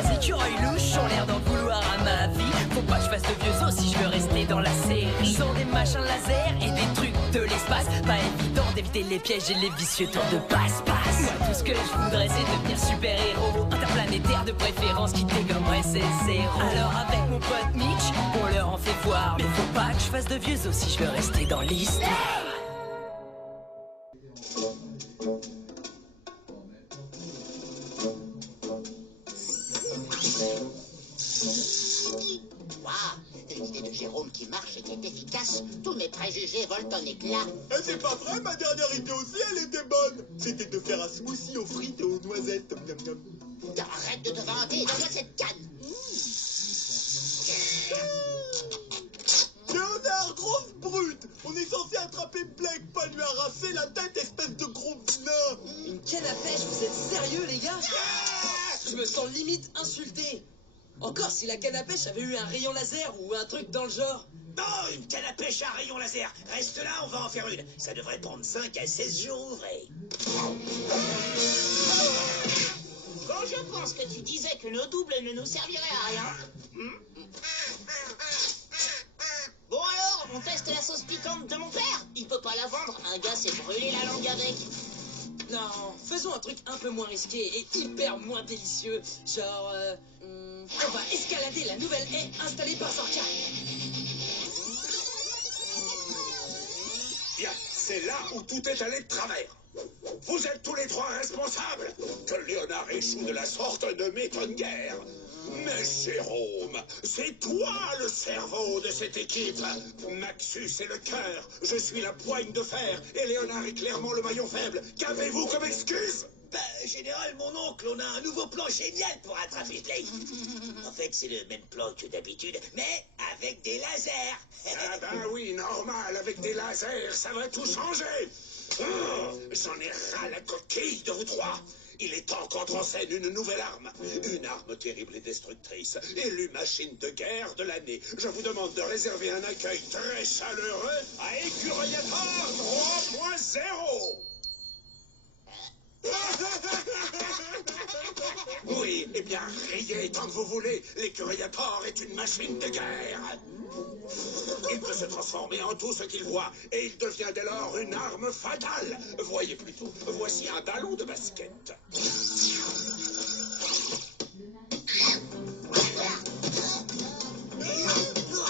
trois écureuils louches ont l'air d'en vouloir à ma vie. Faut pas que je fasse de vieux os si je veux rester dans la série. Ils ont des machins laser et des trucs de l'espace. Pas évident d'éviter les pièges et les vicieux tours de passe-passe. Moi tout ce que je voudrais c'est devenir super-héros interplanétaire de préférence qui dégommerait ses zéros. Alors avec mon pote Mitch, on leur en fait voir. Mais faut pas que je fasse de vieux os si je veux rester dans l'histoire. Une idée de Jérôme qui marche et qui est efficace. Tous mes préjugés volent en éclats. C'est pas vrai, ma dernière idée aussi, elle était bonne. C'était de faire un smoothie aux frites et aux noisettes. Arrête de te vanter, donne-moi cette canne. Léonard, grosse brute. On est censé attraper Blake, pas lui arracher la tête, espèce de gros vilain. Une canne à pêche, vous êtes sérieux les gars? Je me sens limite insulté. Encore si la canne à pêche avait eu un rayon laser ou un truc dans le genre. Non, une canne à pêche à rayon laser. Reste là, on va en faire une. Ça devrait prendre 5 à 16 jours ouvrés. Quand je pense que tu disais que nos doubles ne nous serviraient à rien. Bon alors, on teste la sauce piquante de mon père. Il peut pas la vendre, un gars s'est brûlé la langue avec. Non, faisons un truc un peu moins risqué et hyper moins délicieux. Genre, on va escalader la nouvelle haie installée par Zorka. Bien, c'est là où tout est allé de travers. Vous êtes tous les trois responsables. Que Léonard échoue de la sorte ne m'étonne guère. Mais Jérôme, c'est toi le cerveau de cette équipe. Maxus est le cœur, je suis la poigne de fer, et Léonard est clairement le maillon faible. Qu'avez-vous comme excuse? Général, mon oncle, on a un nouveau plan génial pour attraper Blake. En fait, c'est le même plan que d'habitude, mais avec des lasers. Ah ben oui, normal, avec des lasers, ça va tout changer. J'en ai ras la coquille de vous trois. Il est temps qu'entre en scène une nouvelle arme. Une arme terrible et destructrice. Élue machine de guerre de l'année. Je vous demande de réserver un accueil très chaleureux à Écurayator 3.0. Oui, eh bien, riez tant que vous voulez. L'écurayator est une machine de guerre. Il peut se transformer en tout ce qu'il voit, et il devient dès lors une arme fatale. Voyez plutôt, voici un ballon de basket.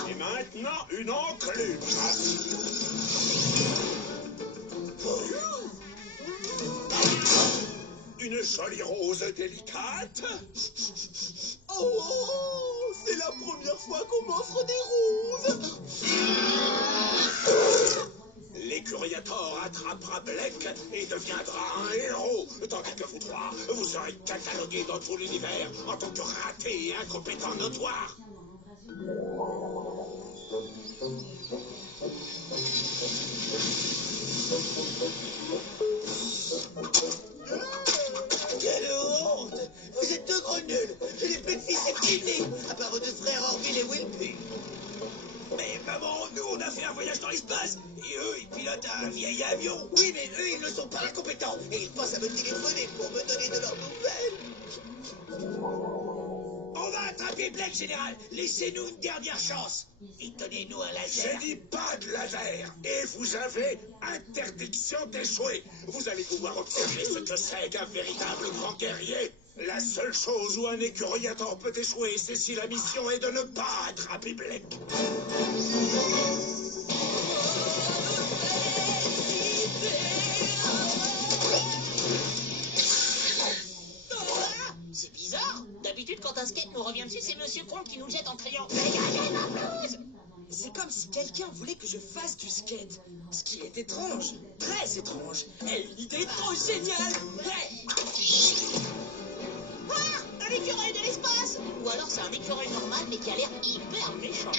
Et maintenant, une enclume. Une jolie rose délicate. Oh, c'est la première fois qu'on m'offre des roses. L'écurayator attrapera Blake et deviendra un héros, tandis que vous trois, vous serez catalogués dans tout l'univers en tant que ratés et incompétents notoires. Quelle honte! Vous êtes deux gros nuls! Je n'ai plus de fils et petits-nés, à part vos deux frères Orville et Wilby. Mais maman, nous on a fait un voyage dans l'espace, et eux ils pilotent un vieil avion. Oui, mais eux, ils ne sont pas incompétents, et ils pensent à me téléphoner pour me donner de leurs nouvelles. On va attraper Blake, général. Laissez-nous une dernière chance. Et donnez-nous un laser. Je dis pas de laser, et vous avez interdiction d'échouer. Vous allez pouvoir observer ce que c'est qu'un véritable grand guerrier. La seule chose où un écurayator peut échouer, c'est si la mission est de ne pas attraper Blake. C'est bizarre. D'habitude, quand un skate nous revient dessus, c'est Monsieur Comte qui nous le jette en criant « Dégagez ma blouse !» C'est comme si quelqu'un voulait que je fasse du skate. Ce qui est étrange, très étrange. Et une idée trop géniale. Ouais. Ah, un écureuil de l'espace. Ou alors c'est un écureuil normal, mais qui a l'air hyper méchant.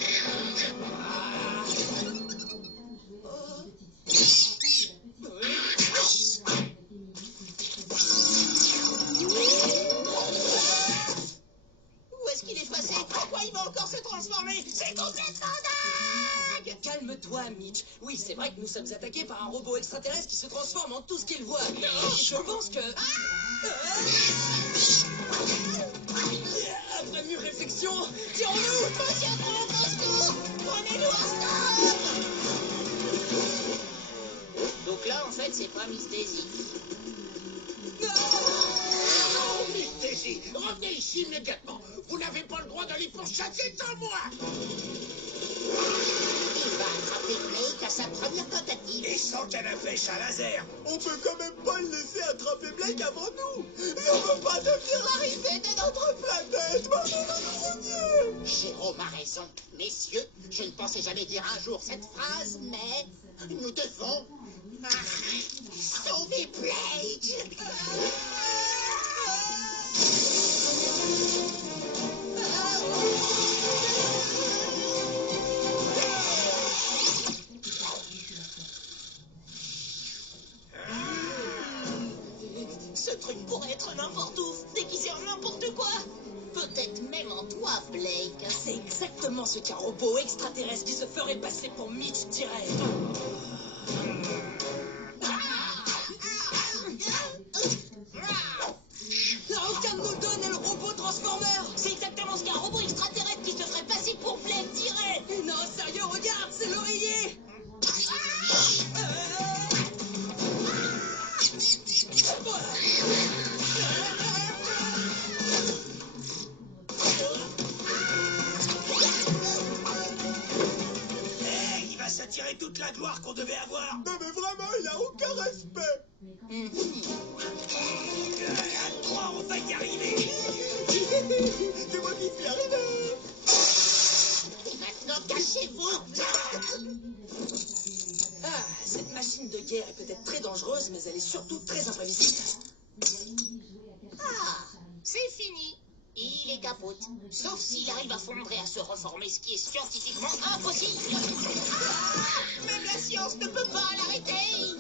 Où est-ce qu'il est passé? Pourquoi il va encore se transformer? C'est complètement dingue! Calme-toi, Mitch. Oui, c'est vrai que nous sommes attaqués par un robot extraterrestre qui se transforme en tout ce qu'il voit. Je pense que... la mûre réflexion. Tirons-nous. Monsieur Trump, au secours! Prenez-nous en stop! Donc là, en fait, c'est pas Miss Daisy. Oh, Miss Daisy, revenez ici immédiatement. Vous n'avez pas le droit d'aller pourchasser sans moi. Il va attraper Blake à sa première tentative. Et sans canapé à laser. On peut quand même pas le laisser attraper Blake avant nous. Je veux pas devenir arrivé de notre planète. Maman va nous renier. Jérôme a raison. Messieurs, je ne pensais jamais dire un jour cette phrase, mais nous devons sauver Blake. Ce truc pourrait être n'importe où, déguisé en n'importe quoi. Peut-être même en toi, Blake. C'est exactement ce qu'un robot extraterrestre qui se ferait passer pour Mitch dirait. Aucun de nous deux n'est le robot transformer. C'est exactement ce qu'un robot extraterrestre qui se ferait passer pour Blake dirait. Non, sérieux, regarde, c'est l'oreiller. Hey, il va s'attirer toute la gloire qu'on devait avoir. Non mais vraiment, il a aucun respect. À trois, on va y arriver. C'est moi qui suis arrivé. Et maintenant, cachez-vous. Ah, cette machine de guerre est peut-être très dangereuse, mais elle est surtout très imprévisible. Ah, c'est fini. Il est capote. Sauf s'il arrive à fondre et à se reformer, ce qui est scientifiquement impossible. Même la science ne peut pas l'arrêter.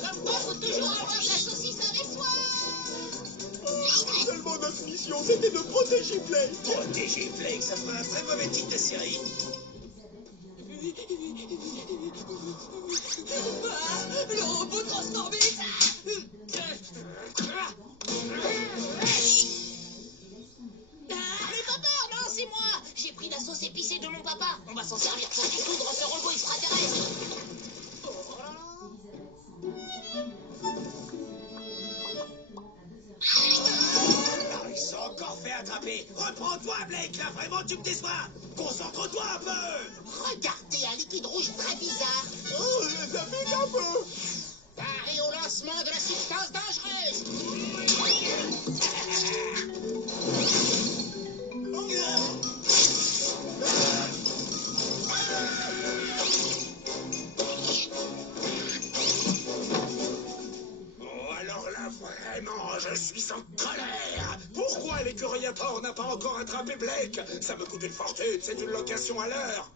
Comme quoi, faut toujours avoir de la saucisse avec soi. Seulement notre mission, c'était de protéger Blake. Protéger Blake, ça fait un très mauvais titre de série. Ah, le robot transformé. Mais pas peur, non, c'est moi. J'ai pris la sauce épicée de mon papa. On va s'en servir pour dissoudre ce robot extraterrestre. Ils sont encore fait attraper. Reprends-toi, Blake, là vraiment tu me déçois. Concentre-toi un peu. Regardez un liquide rouge très bizarre. Oh, ça pique un peu. Paré au lancement de la substance dangereuse. Oh, alors là, vraiment, je suis en colère. Pourquoi l'écuriator n'a pas encore attrapé Blake? Ça me coûte une fortune, c'est une location à l'heure.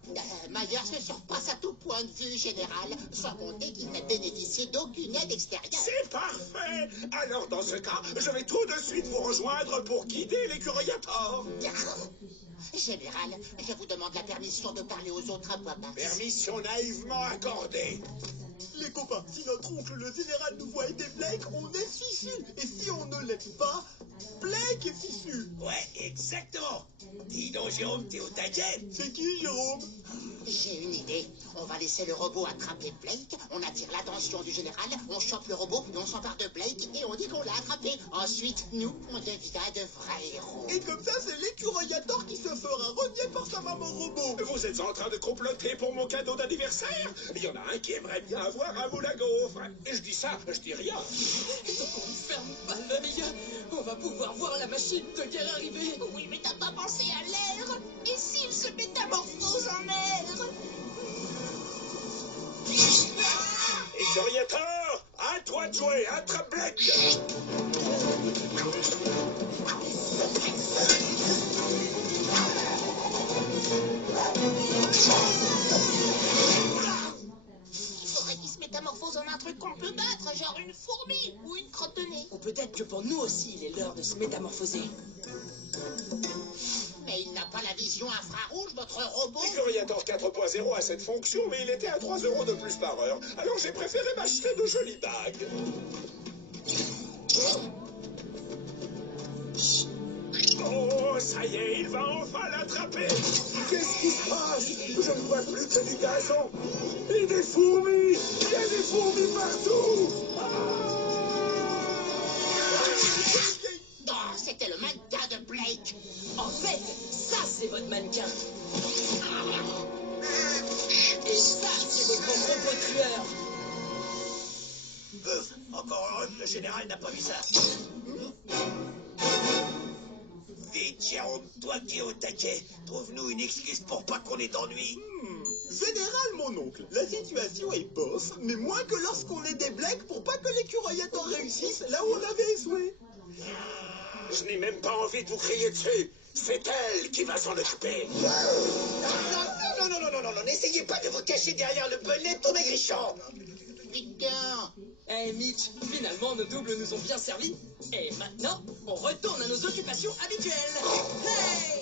Myers se surpasse à tout point de vue, général, sans compter qu'il n'a bénéficié d'aucune aide extérieure. C'est parfait. Alors dans ce cas, je vais tout de suite vous rejoindre pour guider l'écuriator. Général, je vous demande la permission de parler aux autres à voix basse. Permission naïvement accordée. Les copains, si notre oncle le général nous voit aider Blake, on est fichu. Et si on ne l'aide pas, Blake est fichu. Ouais, exactement. Dis donc, Jérôme, t'es au taquet. C'est qui, Jérôme? J'ai une idée. On va laisser le robot attraper Blake, on attire l'attention du général, on chope le robot, on s'empare de Blake et on dit qu'on l'a attrapé. Ensuite, nous, on devient de vrais héros. Et comme ça, c'est l'écuriator qui se fera renier par sa maman robot. Vous êtes en train de comploter pour mon cadeau d'anniversaire? Il y en a un qui aimerait bien avoir un moule à gaufres. Et je dis ça, je dis rien. Donc on ne ferme pas l'œil. On va pouvoir voir la machine de guerre arriver. Oui, mais t'as pas pensé à l'air? Et s'il se métamorphose en air? Écuriator, à toi de jouer, attrape Blake. Il faudrait qu'il se métamorphose en un truc qu'on peut battre, genre une fourmi ou une crotte de nez. Ou peut-être que pour nous aussi, il est l'heure de se métamorphoser. Mais il n'a pas la vision infrarouge, notre robot. Écuriator 4.0 a cette fonction, mais il était à 3 € de plus par heure. Alors j'ai préféré m'acheter de jolies bagues. y est, il va enfin l'attraper. Qu'est-ce qui se passe? Je ne vois plus que du gazon. Et des fourmis. Il y a des fourmis partout. Oh, c'était le mannequin de Blake. En fait, ça c'est votre mannequin. Et ça c'est votre robot tueur. Encore heureux que le général n'a pas vu ça. Vite, Jérôme, toi qui es au taquet, trouve-nous une excuse pour pas qu'on ait d'ennui. Général, mon oncle, la situation est bof, mais moins que lorsqu'on est des Blake pour pas que les curaillateurs réussissent là où on avait échoué. Je n'ai même pas envie de vous crier dessus. C'est elle qui va s'en occuper. Non, n'essayez pas de vous cacher derrière le bonnet de ton maigrichon. Putain. Eh Mitch, finalement nos doubles nous ont bien servi. Et maintenant, on retourne à nos occupations habituelles. Hey!